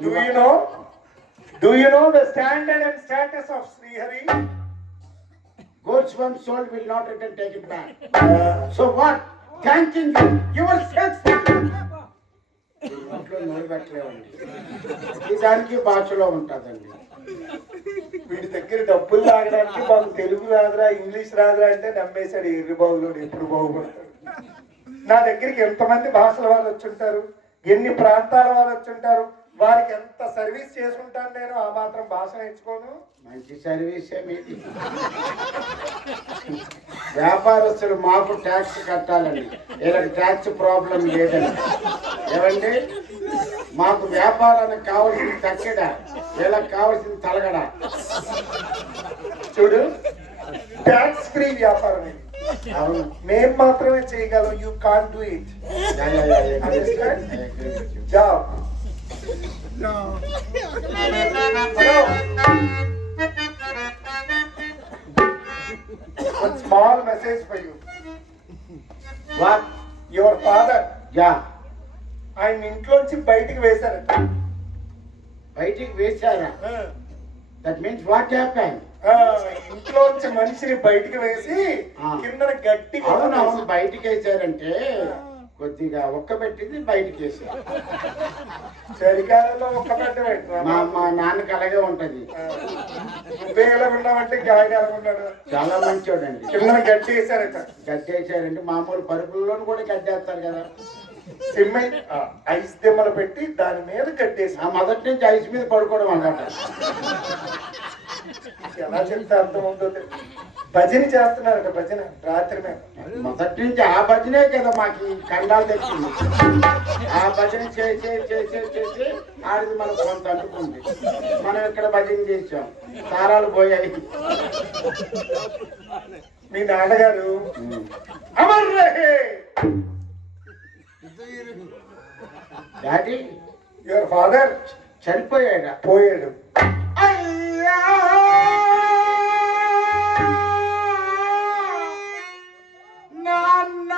Do you know the standard and status of Srihari? Goods once sold will not return, take it back. So what? Thanking you. Your sex. ఇంట్లో నోరు పెట్టలేవండి. ప్రతిదానికి భాషలో ఉంటుందండి. వీడి దగ్గర డబ్బులు లాగడానికి మాకు తెలుగు రాదురా, ఇంగ్లీష్ రాదురా అంటే నమ్మేశాడు. ఎర్రి బాగులోడు ఎప్పుడు బాగుపడతాడు. నా దగ్గరికి ఎంతమంది భాషల వాళ్ళు వచ్చుంటారు, ఎన్ని ప్రాంతాల వాళ్ళు వచ్చుంటారు, వారికి ఎంత సర్వీస్ చేసుకుంటాను నేను. ఆ మాత్రం భాష నేర్చుకోను. మంచి సర్వీసే మీది. వ్యాపారస్తులు మాకు ట్యాక్స్ కట్టాలండి, వీళ్ళకి ట్యాక్స్ ప్రాబ్లం లేదండి. ఏమండి, మాకు వ్యాపారానికి కావాల్సిన తగ్గడ, వీళ్ళకి కావాల్సిన తలగడ. చూడు, ట్యాక్స్ ఫ్రీ వ్యాపారం ఇది. అవును, మేము మాత్రమే చేయగలం. You can't do it. Job. One small message for you. What? Your father, Yeah. ఆయన ఇంట్లోంచి బయటికి వేశారట. బయటికి వేశారా? That means what happen? ఇంట్లోంచి మనిషిని బయటికి వేసి కింద గట్టి. అవును, బయటికి వేసారంటే కొద్దిగా ఒక్క పెట్టింది బయటికి వేసారు. చలికాలంలో ఒక్క పెట్ట మా నాన్నకి అలాగే ఉంటది. ఉపయోగంగా ఉన్నామంటే గాయగా ఉన్నాడు. చాలా మంచోడండి. కింద గట్టి వేశారట. గడ్డి వేసారంటే మామూలు పరుపుల్లోనూ కూడా గడ్డేస్తారు కదా. సిమెంట్ ఐస్ దిమ్మలు పెట్టి దాని మీద కట్టేసి మొదటి నుంచి ఐస్ మీద పడుకోవడం అన్నమాట. ఎలా చెప్తే అర్థమవుతుంది. భజన చేస్తున్నారట, భజన రాత్రి మీద. మొదటి నుంచి ఆ భజనే కదా మాకు ఈ కండాలు తెచ్చింది. ఆ భజన చేసి చేసి చేసి ఆడిది మనకు కొంత అంటుకుంది. మనం ఇక్కడ భజన చేసాం, తారాలు పోయాయి. మీ నాన్నగారు అమర్ రహే డాడీ, యువర్ ఫాదర్ చనిపోయాడా? పోయాడు. అయ్యా నాన్న,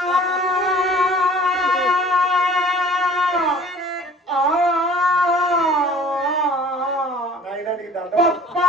నాయనానికి దండం. పప్పా